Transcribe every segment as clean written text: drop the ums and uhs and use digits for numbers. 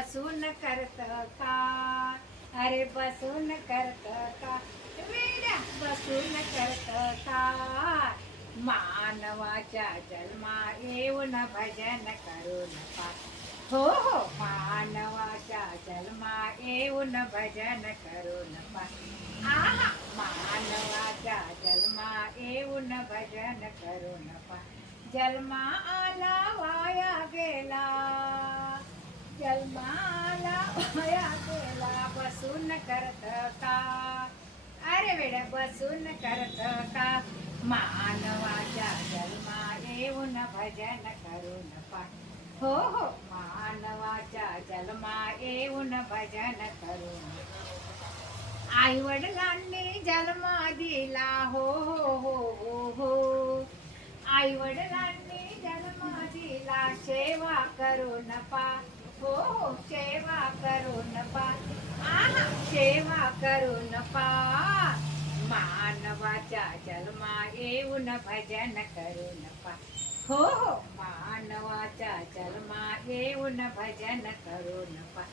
बसून करत का, अरे बसून करत का, वेड्या बसून करत का, मानवाच्या जन्मा येऊन भजन करून पा. हो हो, मानवाच्या जन्मा येऊन भजन करून पा. आहा, मानवाच्या जन्मा येऊन भजन करून पा. जन्मा आला वाया गेला, जन्माला वाया गेला, बसून करत का, अरे वेड्या बसून करत का, मानवाच्या जन्मा येऊन भजन करून पा. हो हो, मानवाच्या जन्मा येऊन भजन करून. आई वडिलांनी जन्म दिला, हो हो हो हो हो, आई वडिलांनी जन्म दिला, सेवा करून पा. हो हो, सेवा करून पा. आहा, सेवा करून पा. मानवाच्या जन्मा येऊन भजन करून पा. हो हो, मानवाच्या जन्मा येऊन भजन करून पा.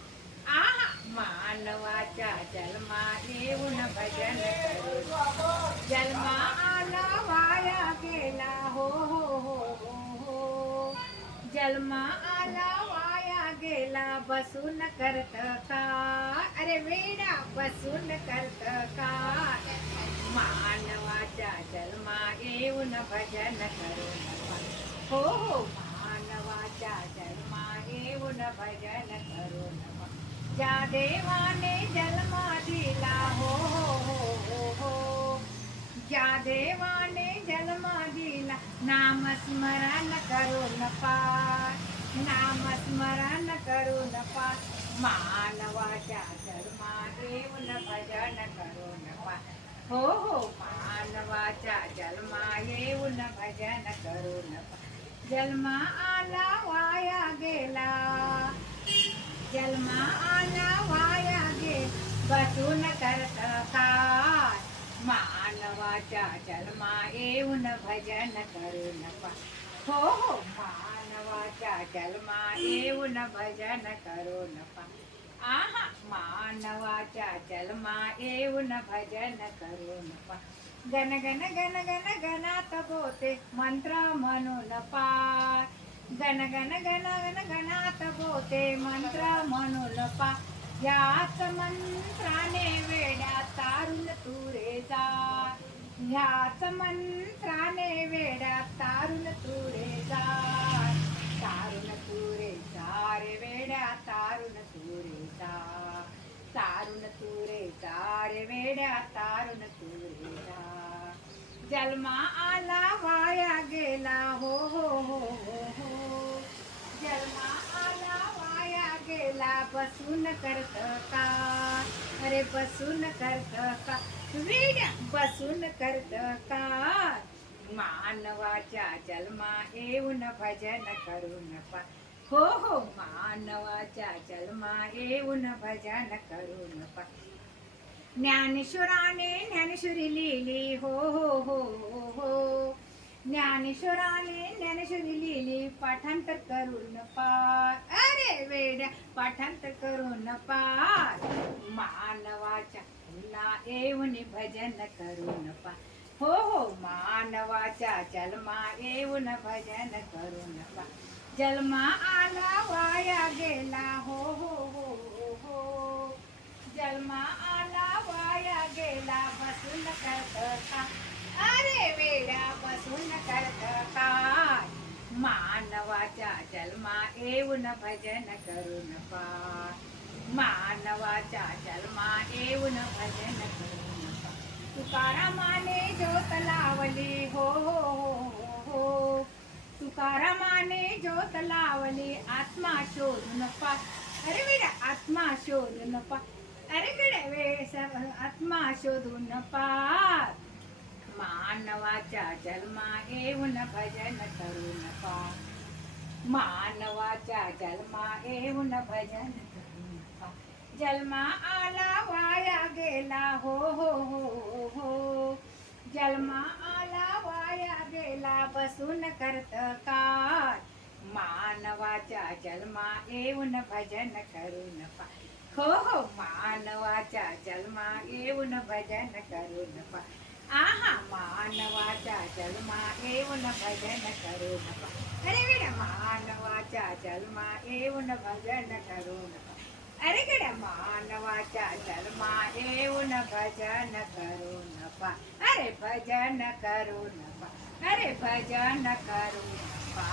आहा, मानवाच्या जन्मा येऊन भजन करून. जन्मा आला वाया गेला, हो हो हो हो हो, जन्मा आला वाया गेला, बसून करत का, अरे वेडा बसून करत का, मानवाच्या जन्मा येऊन भजन करून पा. हो हो, मानवाच्या जन्मा येऊन भजन करून पा. ज्या देवाने जन्म दिला, हो हो हो हो हो, ज्या देवाने जन्म दिला, नामस्मरण करून पा. नामस्मरण करून पा. मानवाच्या जन्मा येऊन भजन करून पा. हो हो, मानवाच्या जन्मा येऊन भजन करून पा. जन्मा आला वाया गेला, जन्मा आला वाया गे, बसून करत काय, मानवाच्या जन्मा येऊन भजन करून पा. हो हो, मानवाच्या जन्मा येऊन भजन करून पा. आहा, मानवाच्या जन्मा येऊन भजन करून पा. गण गण गण गण गणात बोते मंत्र म्हणून पा. गण गण गण गण गणात बोते मंत्र म्हणून पा. याच मंत्राने वेड्या तारुण तुरे जा, ह्याच मंत्राने वेड्या तारुण तुरे जा, तारुण तुरे जा रे वेड्या तारुण तुरे जा, तारुण तुरे जा रे वेड्या तारुण तुरे जा. जन्मा आला वाया गेला, हो हो हो हो हो, जन्मा आला वाया गेला, बसून करत का, अरे बसून करत का, वेड्या बसून करत का, मानवाच्या जन्मा येऊन भजन करून पा. हो हो, मानवाच्या जन्मा येऊन भजन करून पा. ज्ञानेश्वराने ज्ञानेश्वरी लिहिली, हो हो हो हो, ज्ञानेश्वराने ज्ञानेश्वरी लिहिली, पाठांतर करून पाठ, अरे वेड्या पाठांतर करून पाठ, मानवाच्या पुन्हा येऊन भजन करून पा. हो हो, मानवाच्या जन्मा येऊन भजन करून पा. जन्मा आला वाया गेला, हो हो हो हो, जन्मा आला वाया गेला, बसून करत का, अरे वेड्या बसून करत काय, मानवाच्या जन्मा येऊन भजन करून पा. मानवाच्या जन्मा येऊन भजन करून पा. तुकारामाने ज्योत लावली, हो हो हो हो, तुकारामाने ज्योत लावली, आत्मा शोधून पा. अरे वेड्या आत्मा शोधून पा, अरे वेड्या वेस आत्मा शोधून पा. मानवाच्या जन्मा येऊन भजन करून पा. मानवाच्या जन्मा येऊन भजन करून पा. जन्मा आला वाया गेला, हो हो हो हो, जन्मा आला वाया गेला, बसून करत काय, मानवाच्या जन्मा येऊन भजन करून पा हो हो मानवाच्या जन्मा येऊन भजन करून पा आहा मानवाच्या जन्मा येऊन भजन करून पा अरे गड्या मानवाच्या जन्मा येऊन भजन करून पा अरे गड्या मानवाच्या जन्मा येऊन भजन करून पा अरे भजन करून पा अरे भजन करून पा